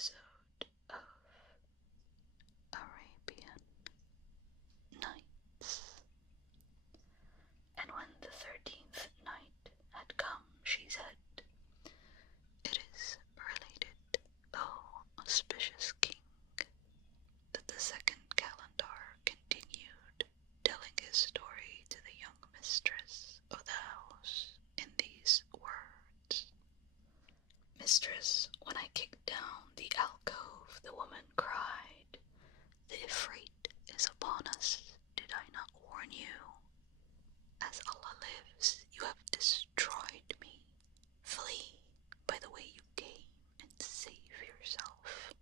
episode of Arabian Nights. And when the 13th night had come, she said, "It is related, O auspicious king, that the second calendar continued telling his story to the young mistress of the house in these words. Mistress, when I kicked down the alcove, the woman cried, 'The Ifrit is upon us. Did I not warn you? As Allah lives, you have destroyed me. Flee by the way you came and save yourself.'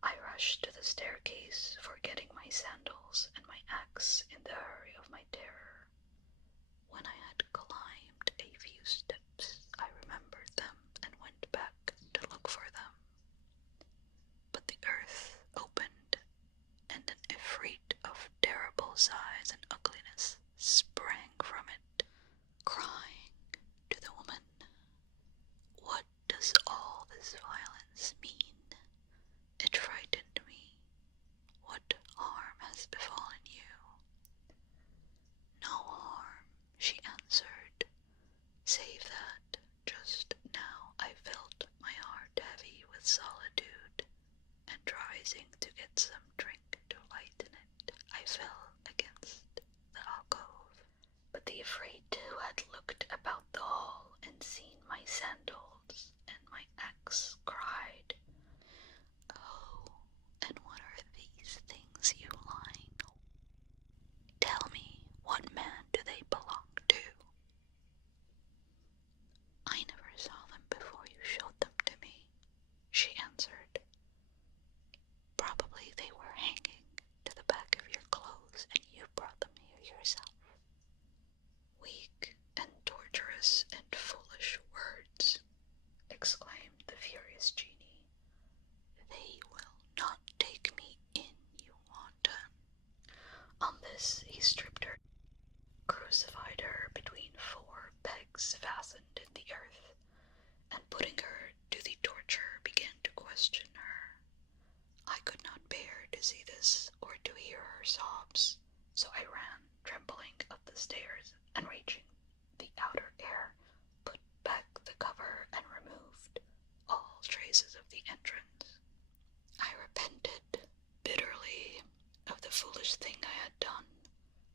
I rushed to the staircase, forgetting my sandals and my axe in the hurry of my terror. When I had climbed a few steps, I remembered them and went back to look for them. But the earth opened, and an Ifrit of terrible size and ugliness sprang from it, crying to the woman, 'What does all this violence mean?' It frightened me. 'What harm has befallen you?' 'No harm,' she answered, 'save that just now I felt my heart heavy with solitude, and rising to get some drink to lighten it, I fell against the alcove.' But the Ifrit, who had looked about the hall and seen my sandals and my axe, cried, 'Oh, and what are these things you line? Tell me, what man do they belong to?' 'I never saw them before you showed them to me,' she answered. 'Probably they were hanging to the back of your clothes and you brought them here yourself.' 'Weak and torturous and foolish words,' exclaimed the furious genie. 'They will not take me in, you wanton.' On this he stripped her, crucified her between 4 pegs fastened in the earth, and putting her to the torture began to question her. I could not bear to see this or to hear her sobs, so I ran trembling up the stairs, and reaching the outer air, put back the cover and removed all traces of the entrance. I repented bitterly of the foolish thing I had done,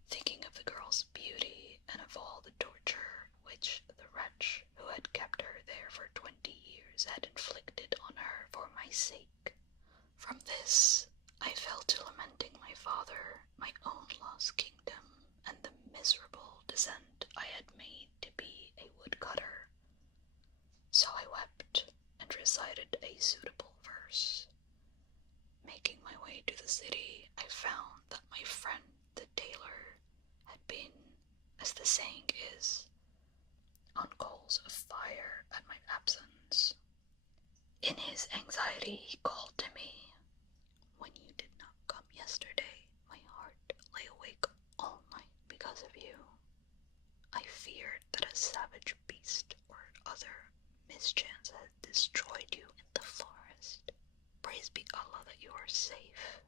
thinking of the girl's beauty and of all the torture which the wretch who had kept her there for 20 years had inflicted on her for my sake. From this I fell to lamenting my father, my own lost kingdom, and the miserable descent I had made to be a woodcutter. So I wept and recited a suitable verse. Making my way to the city, I found that my friend the tailor had been, as the saying is, on coals of fire at my absence. In his anxiety he called to me, 'When you did not come yesterday, my heart lay awake all night because of you. I feared that a savage beast or other mischance had destroyed you in the forest. Praise be Allah that you are safe.'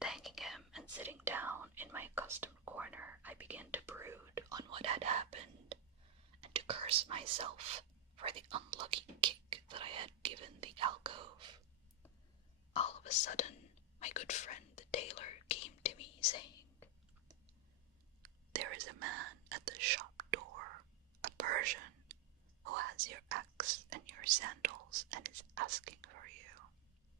Thanking him and sitting down in my accustomed corner, I began to brood on what had happened and to curse myself for the unlucky kick that I had given the alcove. All of a sudden, my good friend the tailor came to me, saying, 'There is a man at the shop door, a Persian, who has your axe and your sandals and is asking for you.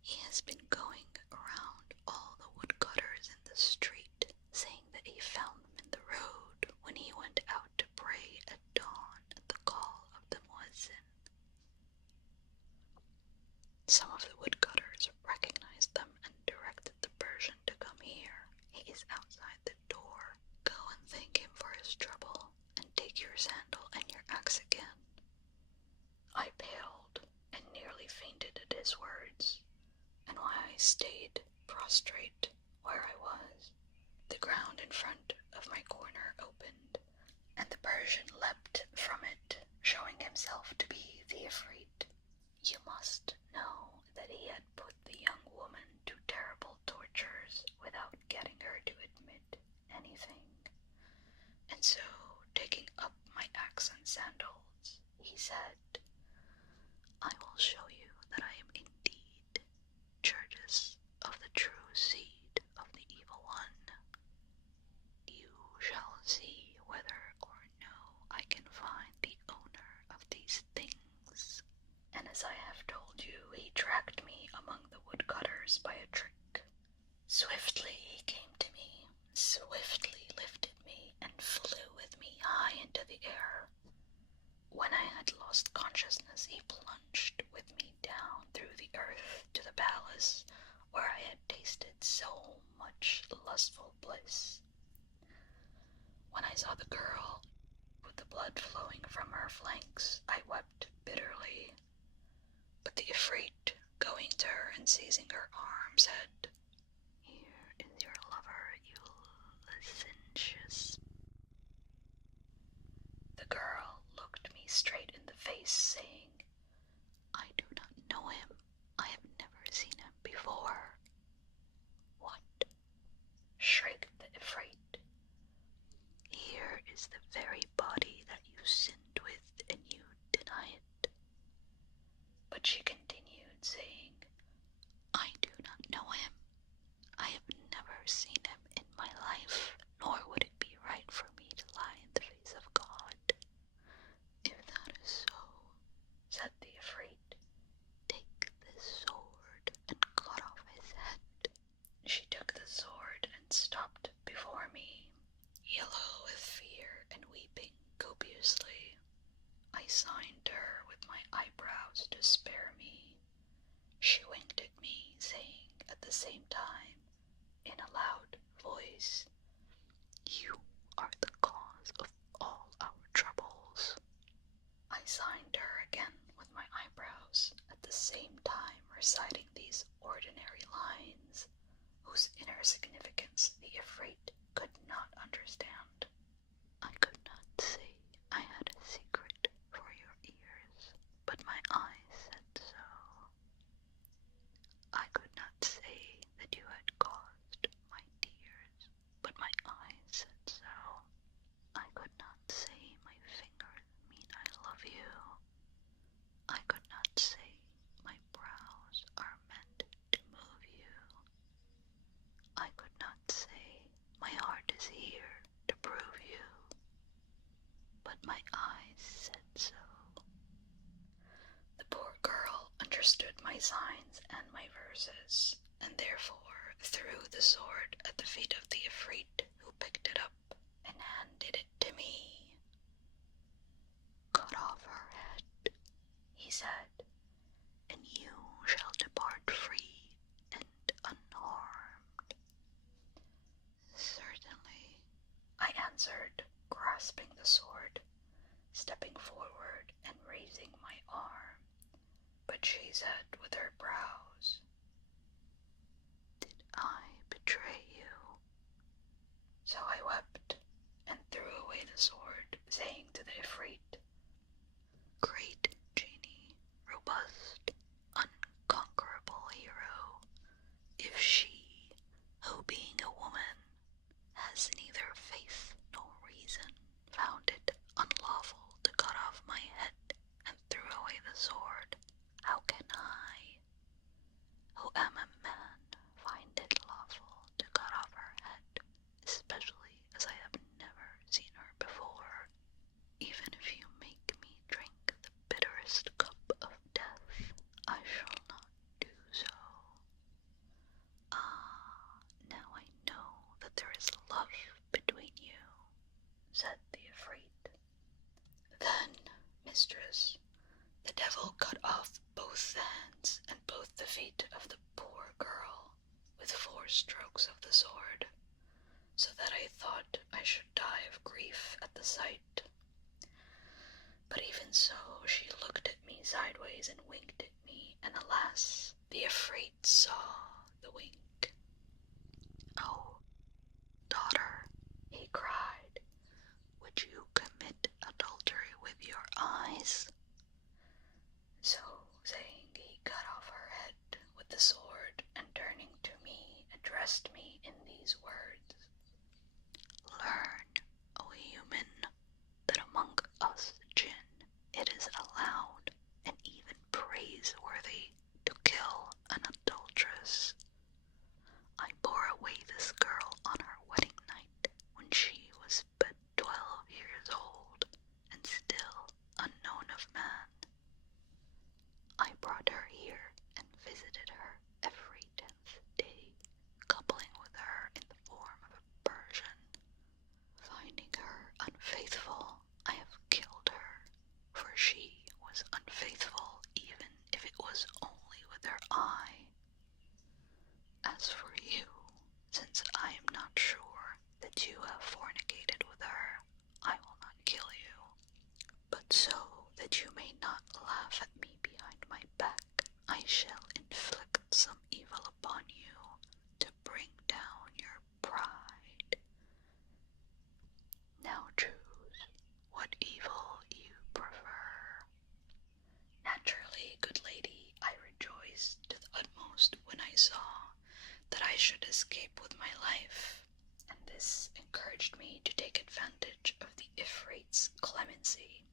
He has been going around all the woodcutters in the street, saying that he found them in the road when he went out to pray at dawn at the call of the muezzin.' Some of the woodcutters recognized them and directed the Persian to come here. He is outside the door. Go and thank him for his trouble, and take your sandal and your axe again." I paled and nearly fainted at his words, and while I stayed prostrate where I was, the ground in front of my corner opened, and the Persian leapt from it, showing himself to be the Ifrit, You must know that he had put the young woman to terrible tortures without getting her to admit anything. And so, taking up my axe and sandals, he said, I will show you that I am indeed Jurgis of the true seed of the evil one. You shall see whether or no I can find the owner of these things. And as I have told you, he tracked me among the woodcutters by a trick. Swiftly he came to me, swiftly lifted me, and flew with me high into the air. When I had lost consciousness, he plunged with me down through the earth to the palace, where I had tasted so much lustful bliss. When I saw the girl, with the blood flowing from her flanks, I wept bitterly. But the Ifrit, going to her and seizing her arm, said, Here is your lover, you licentious. The girl looked me straight in the face, saying, I do not know him. I have never seen him before. What? Shrieked the Ifrit. Here is the very body that you sinned with, and you deny it. But she continued, saying, I do not know him. I have never seen him in my life, nor would it be right for me to lie in the face of God. If that is so, said the Ifrit, take this sword and cut off his head. She took the sword and stopped before me, yellow with fear and weeping copiously. I signed her with my eyebrows to spare me. She winked at me, saying at the same time, in a loud voice, You are the cause of all our troubles. I signed her again with my eyebrows, at the same time reciting these ordinary lines, whose inner significance the Ifrit could not understand. I could not say I had a secret for your ears, but my eyes said so. I could not say that you had caused my tears, but my eyes said so. I could not say my fingers mean I love you. I could not say my brows are meant to move you. I could not say my heart is here to prove you, but my eyes said so. The poor girl understood my signs and my verses, and therefore threw the sword at the feet of the Ifrit, who picked it up and handed it to me. Cut off her head, he said, and you shall depart free and unharmed. Certainly, I answered, grasping the sword, stepping forward and raising my arm. But she said with her brows, Did I betray you? So I wept and threw away the sword, saying to the Ifrit, Great genie, robust, unconquerable hero, if she, who being a woman, has neither faith nor reason, found it unlawful to cut off my head and threw away the sword, how can I, who am a man, find it lawful to cut off her head, especially as I have never seen her before? Even if you make me drink the bitterest cup of death, I shall not do so. Ah, now I know that there is love between you, said the Ifrit. Then, mistress, the devil cut off both the hands and both the feet of the poor girl with 4 strokes of the sword, so that I thought I should die of grief at the sight. But even so, she looked at me sideways and winked at me, and alas, the Ifrit saw the wink. Oh, daughter, he cried, would you commit adultery with your eyes? So saying, addressed me in these words: "Learn, O human, that among us jinn it is allowed and even praiseworthy to kill an adulteress. I bore away this girl on her wedding night when she was but 12 years old and still unknown of man. I brought her here and visited her every 10th day, coupling with her in the form of a Persian. Finding her unfaithful, I have killed her, for she was unfaithful even if it was only with her eye. As for you, since I am not sure that you have fornicated with her, I will not kill you, but so that you may not laugh at me behind my back, I shall inflict some evil upon you to bring down your pride. Now choose what evil you prefer." Naturally, good lady, I rejoiced to the utmost when I saw that I should escape with my life, and this encouraged me to take advantage of the Ifrit's clemency.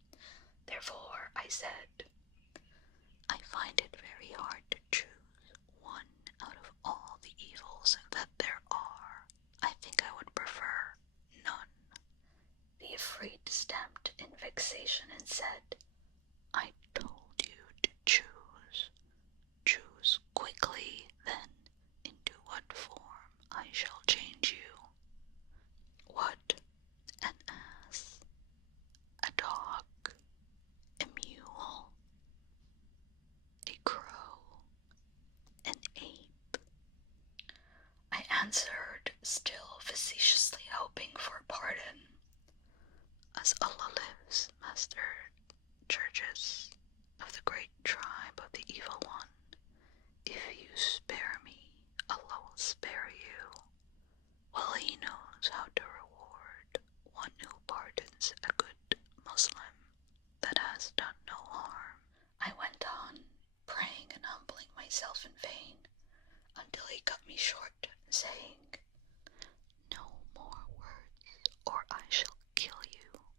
Therefore I said, "I find it very hard to choose one out of all the evils that there are. I think I would prefer none." The Ifrit stamped in vexation and said, "I told you to choose. Choose quickly, then, into what form I shall change you. What? An ass? A dog? A mule? A crow? An ape?" I answered, still facetiously hoping for pardon, "As Allah lives, Master Churches of the great tribe of the Evil One, if you spare me, Allah will spare you. Well, He knows how to reward one who pardons a good Muslim that has done no harm." I went on, praying and humbling myself in vain, until he cut me short, saying, "No more words, or I shall kill you.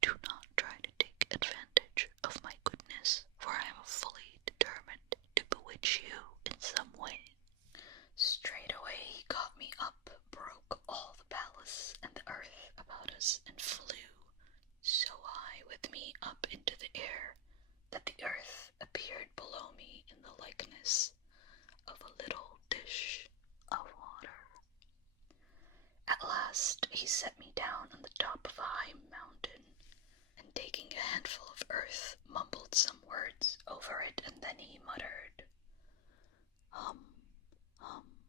Do not try to take advantage of my goodness, for I am fully determined to bewitch you in some way." Straightway he caught me up, broke all the palace and the earth about us, and flew so high with me up into the air that the earth appeared below me in the likeness of a little dish of water. At last he set me down on the top of a high mountain, and taking a handful of earth, mumbled some words over it, and then he muttered, "Hum, hum,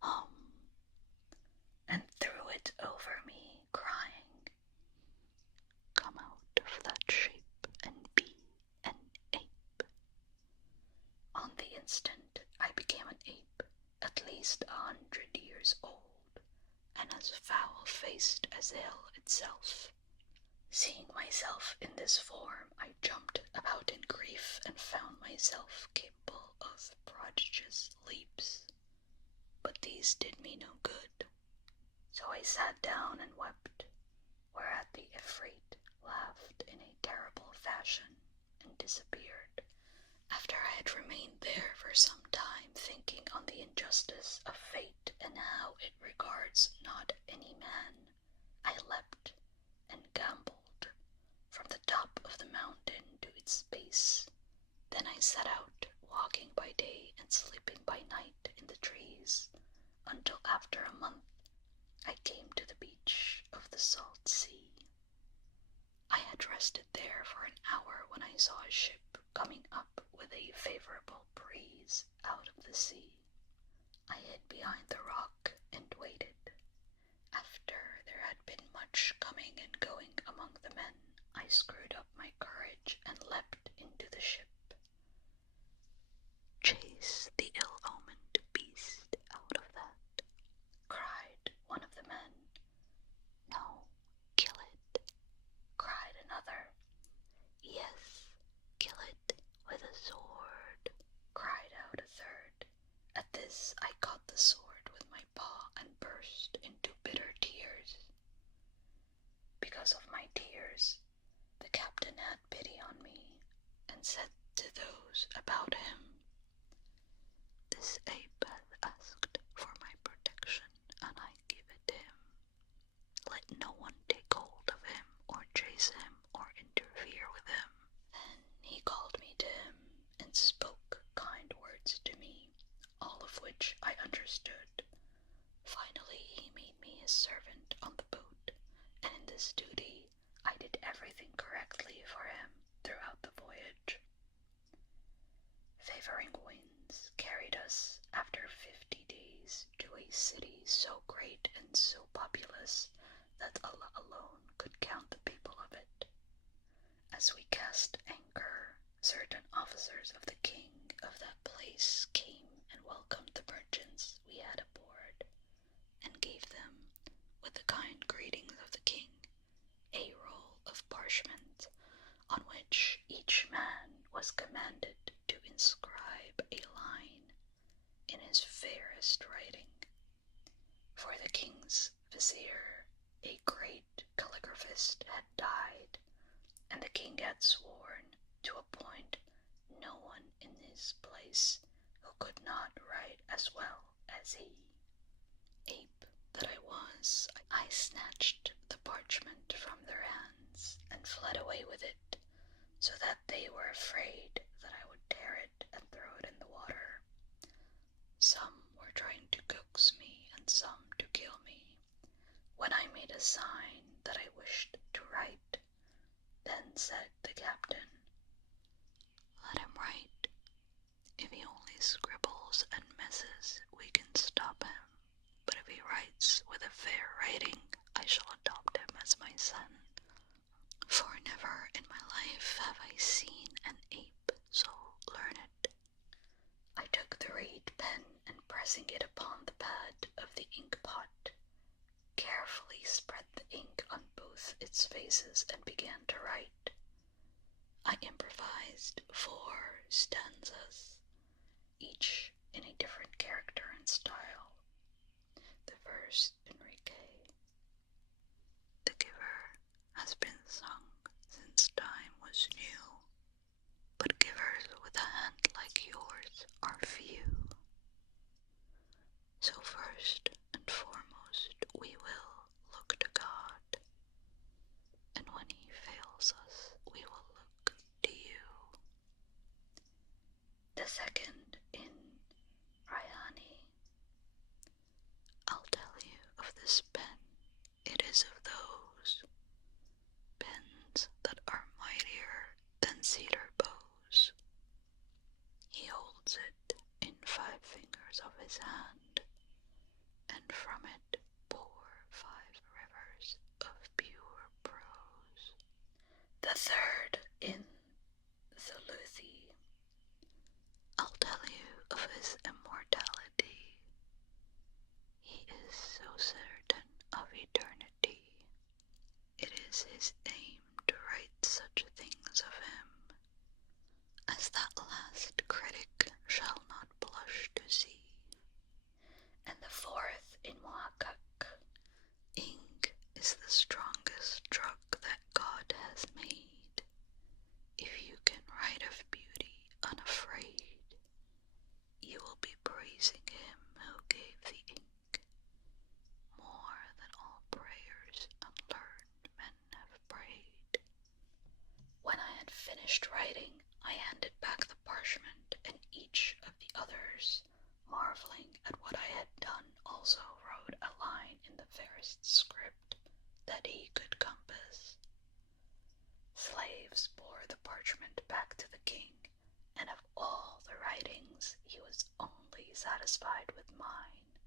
hum," and threw it over me, crying, "Come out of that shape and be an ape." On the instant I became an ape, at least 100 years old, and as foul-faced as hell itself. Seeing myself in this form, I jumped about in grief and found myself capable of prodigious leaps. But these did me no good, so I sat down and wept, whereat the Ifrit laughed in a terrible fashion and disappeared. After I had remained there for some time, thinking on the injustice of fate and how it regards not any man, I leapt and gamboled from the top of the mountain to its base. Then I set out, walking by day and sleeping by night in the trees, until after a month I came to the beach of the salt sea. I had rested there for an hour when I saw a ship coming up with a favorable breeze out of the sea. I hid behind the rock and waited. After there had been much coming and going among the men, I screwed up my courage and leapt into the ship. "Chase the ill-omened beast out of that," cried years, the captain had pity on me and said to those about him, "This ape has asked for my protection, and I give it him. Let no one take hold of him, or chase him, or interfere with him." Then he called me to him and spoke kind words to me, all of which I understood. Finally, he made me his servant on the boat, and in this duty I did everything correctly for him throughout the voyage. Favoring winds carried us after 50 days to a city so great and so populous that Allah alone could count the people of it. As we cast anchor, certain officers of the king of that place came and welcomed the merchants we had aboard, and gave them, with the kind greetings of the king, a roll of parchment, on which each man was commanded to inscribe a line in his fairest writing. For the king's vizier, a great calligraphist, had died, and the king had sworn to appoint no one in his place who could not write as well as he. Ape that I was, I snatched the parchment from their hands and fled away with it, so that they were afraid that I would tear it and throw it in the water. Some were trying to coax me and some to kill me. When I made a sign that I wished to write, then said the captain, "Let him write. If he only scribbles and messes, we can stop him. But if he writes with a fair writing, I shall adopt him as my son. For never in my life have I seen an ape so learned." I took the reed pen and pressing it upon the pad of the ink pot, carefully spread the ink on both its faces and began to write. I improvised 4 stanzas, each in a different character and style. The first, Enrique. "The giver has been sung since time was new, but givers with a hand like yours are few. So first and foremost we will look to God, and when he fails us we will look to you." The second, in Rayani. "I'll tell you of this pen, it is of those pens that are mightier than cedar bows. He holds it in 5 fingers of his hand, and from it pour 5 rivers of pure prose." The third, in Thuluthi. "I'll tell you of his immortality. He is so certain of eternity. It is his aim to write such things of him as that last critic shall not blush to see." And the fourth, in Muhakkak. "Ink is the strongest drug that God has made. If you can write of beauty unafraid, you will be praising him who gave the ink more than all prayers unlearned men have prayed." When I had finished writing, I handed back the parchment, and each of the others, marveling at what I had done, also wrote a line in the fairest script that he could compass. Slaves bore the parchment back to the king, and of all the writings he was only satisfied with mine,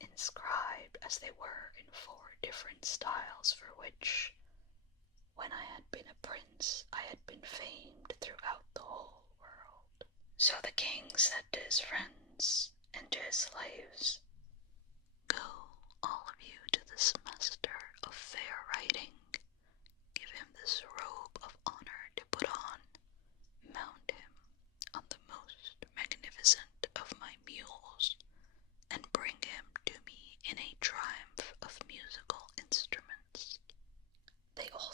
inscribed as they were in 4 different styles, for which, when I had been a prince, I had been famed throughout the whole world. So the king said to his friends and to his slaves, "Go, all of you, to this master of fair writing. Give him this robe of honor to put on, mount him on the most magnificent of my mules, and bring him to me in a triumph of musical instruments." They all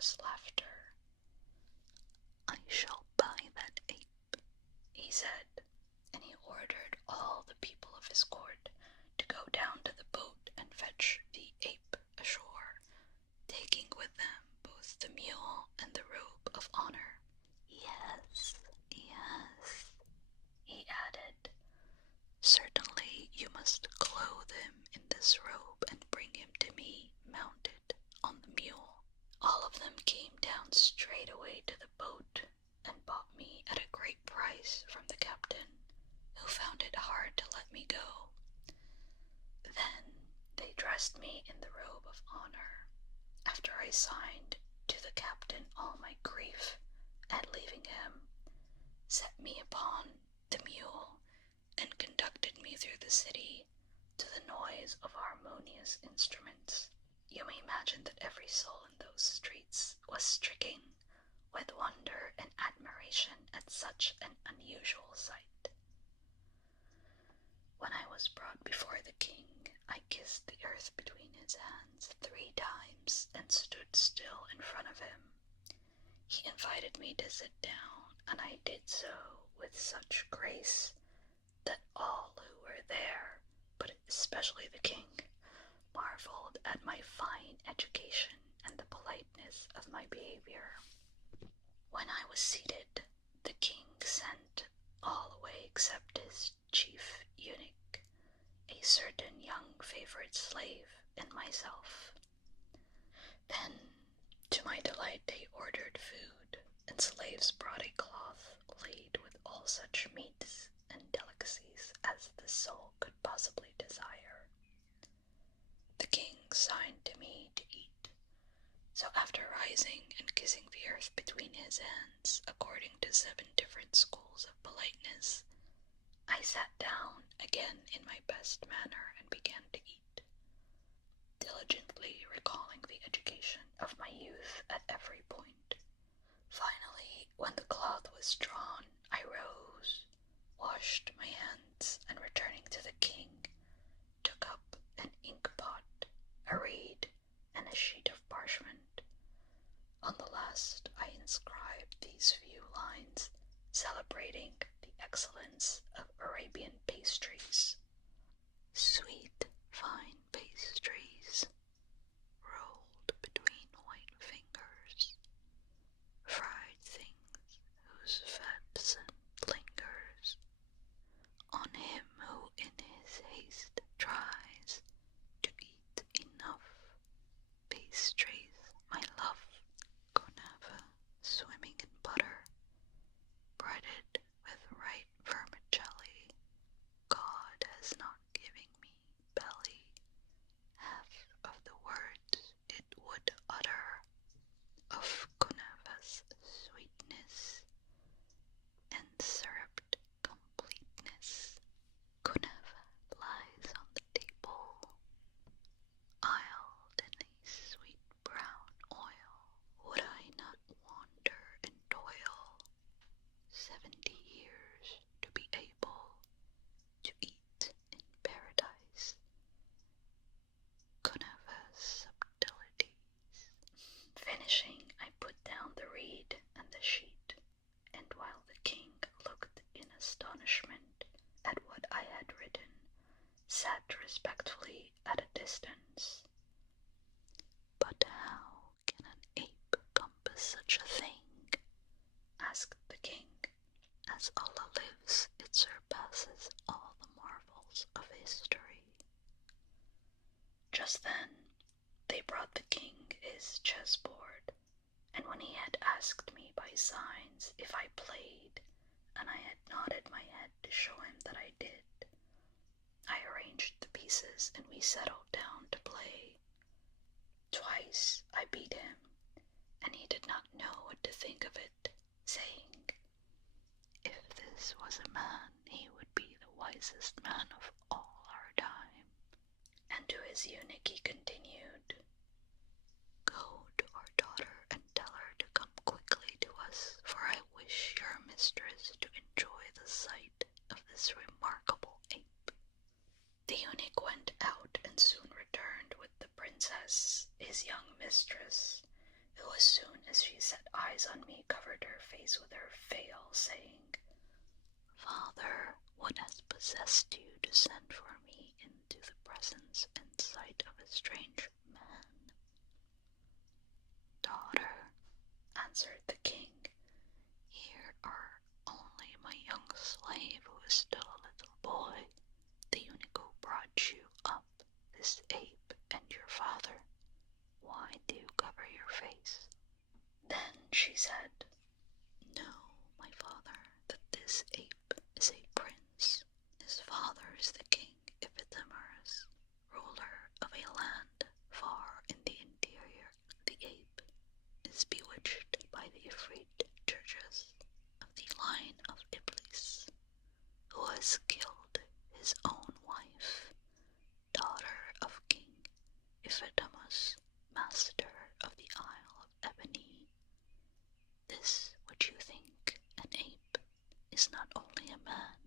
contagious laughter. "I shall buy that ape," he said, and he ordered all the people of his court to go down to the boat and fetch the ape ashore, taking with them both the mule and the robe of honor. "Yes, yes," he added. "Certainly you must clothe him in this robe and bring him to me mounted on the mule." All of them came down straight away to the boat and bought me at a great price from the captain, who found it hard to let me go. Then they dressed me in the robe of honor, after I signed to the captain all my grief at leaving him, set me upon the mule, and conducted me through the city to the noise of harmonious instruments. You may imagine that every soul in those streets was stricken with wonder and admiration at such an unusual sight. When I was brought before the king, I kissed the earth between his hands 3 times and stood still in front of him. He invited me to sit down, and I did so with such grace that all who were there, but especially the king, marveled at my fine education and the politeness of my behavior. When I was seated, the king sent all away except his chief eunuch, a certain young favorite slave, and myself. Then, to my delight, they ordered food, and slaves brought a cloth laid with all such meats and delicacies as the soul could possibly desire. The king signed to me to eat, so after rising and kissing the earth between his hands, according to 7 different schools of politeness, I sat down again in my best manner and began to eat, diligently recalling the education of my youth at every point. Finally, when the cloth was drawn, I rose, washed my hands, and returning to the king, took up an ink pot, a reed, and a sheet of parchment. On the last I inscribed these few lines, celebrating the excellence of Arabian pastries. "Sweet, fine pastries, rolled between white fingers, fried things whose fat scent lingers on him who in his haste tries to eat enough. Pastries, my love, Kunava, swimming in butter, breaded with right vermicelli. God has not given me belly, half of the words it would utter, of Kunava's sweetness and syruped completeness. Kunava lies on the table, isled in a sweet brown oil. Would I not wander and toil 70 years to be able to eat in paradise Kunava's subtleties?" Finishing, I put down the reed and the sheet, and while the king looked in astonishment at what I had written, sat respectfully at a distance. "But how can an ape compass such a thing?" asked the king. "As Allah lives, it surpasses all the marvels of history." Just then, they brought the king his chessboard, and when he had asked me by signs if I played, and I had nodded my head to show him that I did, I arranged the pieces and we settled down to play. Twice I beat him, and he did not know what to think of it, saying, "If this was a man, he would be the wisest man of all our time." And to his eunuch he continued, "Go to our daughter and tell her to come quickly to us, for I wish your mistress to enjoy the sight of this remarkable ape." The eunuch went out and soon returned with the princess, his young mistress, who was soon as she set eyes on me, covered her face with her veil, saying, "Father, what has possessed you to send for me into the presence and sight of a strange man?" "Daughter," answered the king, "here are only my young slave who is still a little boy, the eunuch who brought you up, this ape, and your father. Why do you cover your face?" Then she said, "Know, my father, that this ape is a prince. His father is the king Iphitamers, ruler of a land far in the interior. The ape is bewitched by the Ifrit churches of the line of Iblis, who has killed his own wife, daughter of King Iphitamers, master of the Isle of Ebony. This which you think an ape is not only a man,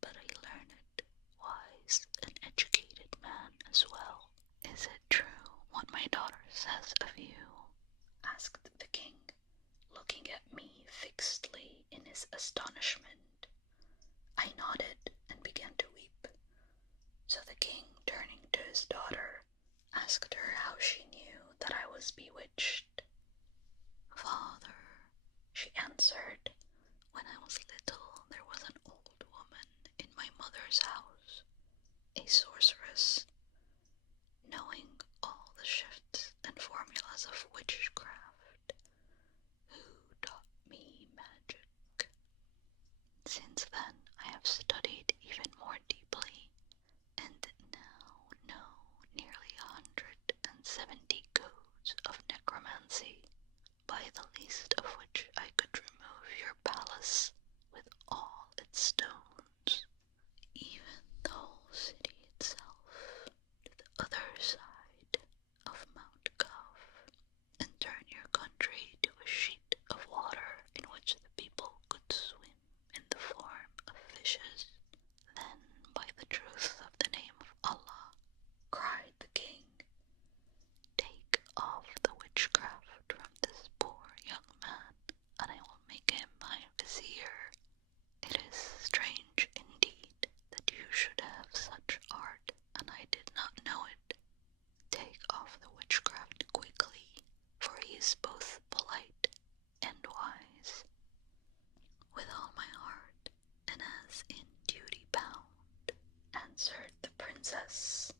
but a learned, wise, and educated man as well." "Is it true what my daughter says of you?" asked the king, looking at me fixedly in his astonishment. I nodded and began to weep. So the king, turning to his daughter, asked her how she knew that I was bewitched. "Father," she answered, "when I was little there was an old woman in my mother's house, a sorceress, knowing all the shifts and formulas of witchcraft, who taught me magic. Since then I have studied even more deeply, and now know nearly 170 codes of necromancy, by the least of which I could remove your palace with all its stones, even the whole city itself, to the other side of Mount Kaf, and turn your country to a sheet of water in which the people could swim in the form of fishes. Then, by the truth of the name of Allah," cried the king, "take off the witchcraft from this poor young man, and I will make him my vizier. It is strange indeed that you should have such art, and I did not know it. Take off the witchcraft quickly, for he is both polite and wise." "With all my heart, and as in duty bound," answered the princess.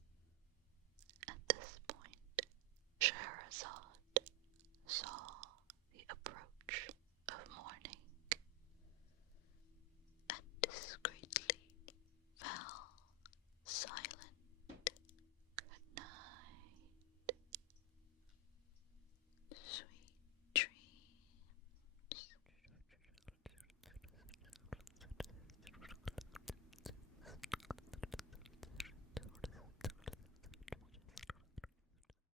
At this point, Scheherazade saw the approach of morning, and discreetly fell silent. Good night, sweet